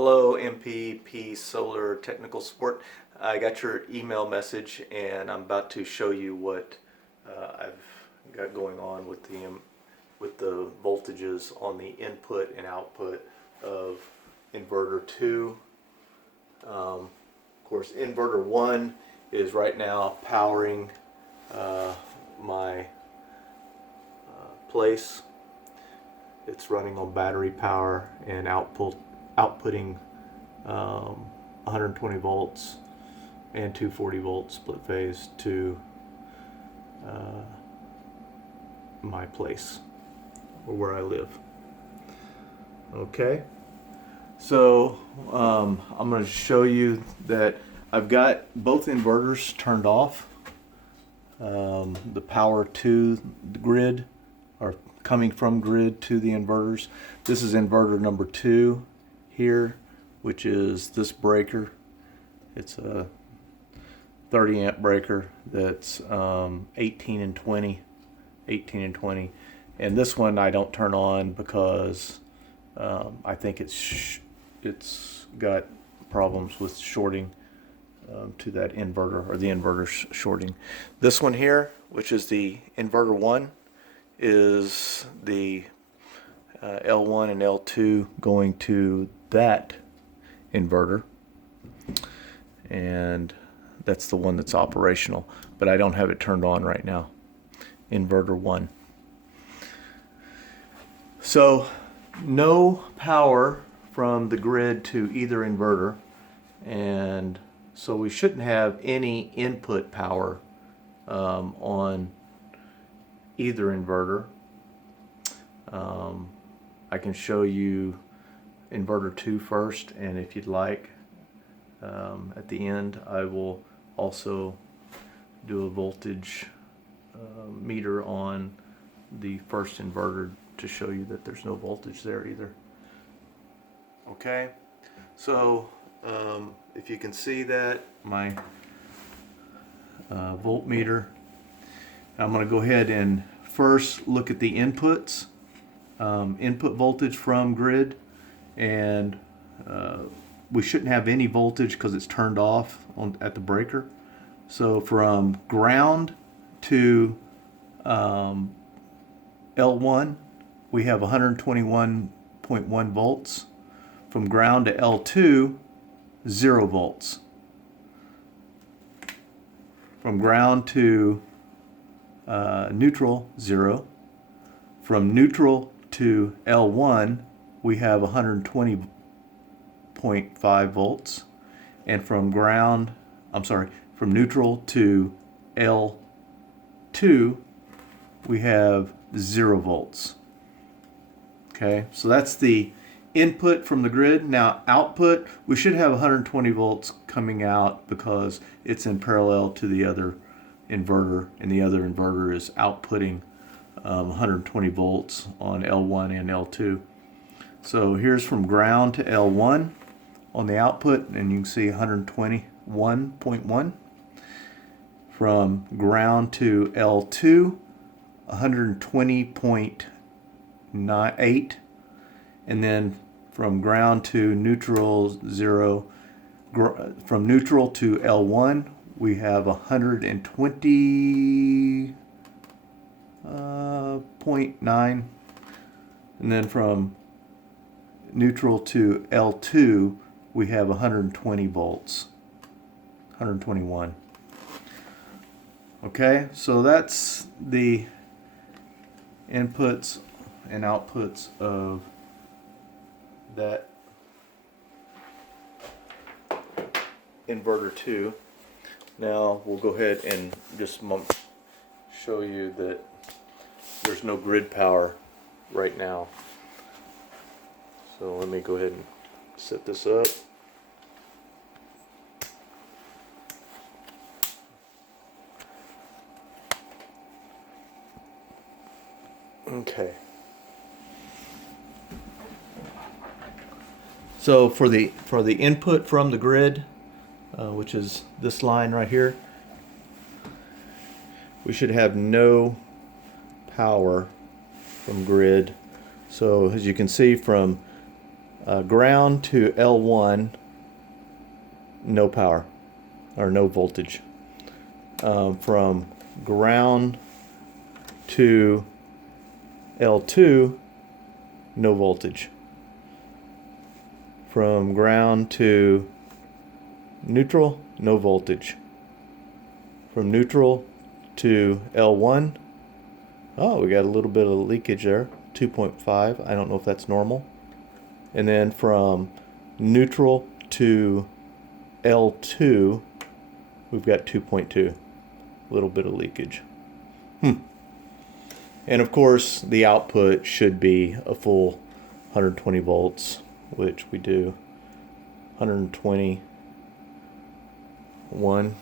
Hello, MPP Solar Technical Support. I got your email message and I'm about to show you what I've got going on with the voltages on the input and output of inverter 2. Of course, inverter 1 is right now powering my place. It's running on battery power and outputting 120 volts and 240 volt split phase to my place or where I live. Okay, so I'm going to show you that I've got both inverters turned off. The power to the grid, or coming from grid to the inverters. This is inverter number 2 here, which is this breaker. It's a 30 amp breaker that's 18 and 20, and this one I don't turn on because I think it's got problems with shorting to that inverter, or the inverter's shorting. This one here, which is the inverter 1, is the L1 and L2 going to that inverter, and that's the one that's operational, but I don't have it turned on right now. Inverter 1. So no power from the grid to either inverter, and so we shouldn't have any input power on either inverter. I can show you inverter 2 first, and if you'd like, at the end I will also do a voltage meter on the first inverter to show you that there's no voltage there either. Okay, so if you can see that, my voltmeter, I'm going to go ahead and first look at the inputs, input voltage from grid, and we shouldn't have any voltage because it's turned off at the breaker. So from ground to L1 we have 121.1 volts. From ground to L2, 0 volts. From ground to neutral, 0. From neutral to L1 we have 120.5 volts, and from from neutral to L2 we have 0 volts. Okay, so that's the input from the grid. Now output, we should have 120 volts coming out because it's in parallel to the other inverter, and the other inverter is outputting 120 volts on L1 and L2. So here's from ground to L1 on the output, and you can see 121.1. From ground to L2, 120.8, and then from ground to neutral, 0. From neutral to L1 we have 120.9, and then from neutral to L2 we have 120 volts, 121. Okay, so that's the inputs and outputs of that inverter 2. Now we'll go ahead and just show you that there's no grid power right now. So let me go ahead and set this up. Okay. So for the input from the grid, which is this line right here, we should have no power from grid. So as you can see, from ground to L1, no power or no voltage. From ground to L2, no voltage. From ground to neutral, no voltage. From neutral to L1, oh, we got a little bit of leakage there, 2.5. I don't know if that's normal. And then from neutral to L2, we've got 2.2, a little bit of leakage. And of course, the output should be a full 120 volts, which we do. 121.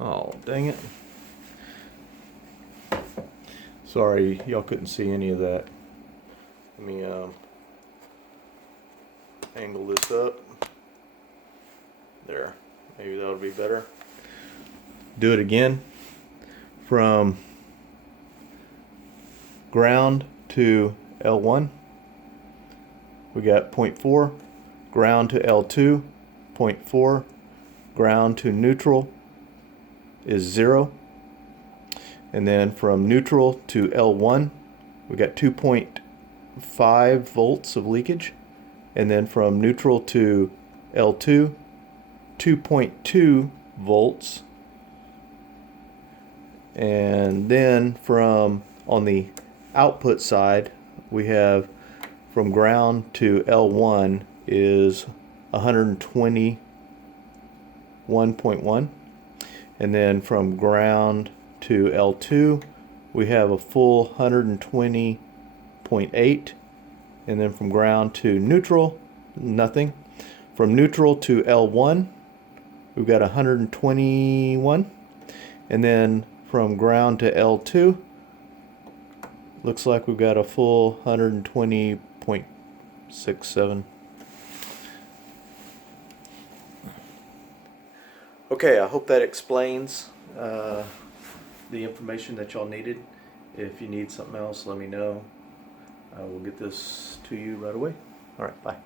Oh, dang it. Sorry, y'all couldn't see any of that. Let me angle this up. There. Maybe that'll be better. Do it again. From ground to L1, we got 0.4. Ground to L2, 0.4. Ground to neutral is 0. And then from neutral to L1, we got 2.5 volts of leakage. And then from neutral to L2, 2.2 volts. And then from on the output side, we have from ground to L1 is 121.1. And then from ground to L2, we have a full 120.8. And then from ground to neutral, nothing. From neutral to L1, we've got 121. And then from ground to L2, looks like we've got a full 120.67. Okay, I hope that explains the information that y'all needed. If you need something else, let me know. I will get this to you right away. All right, bye.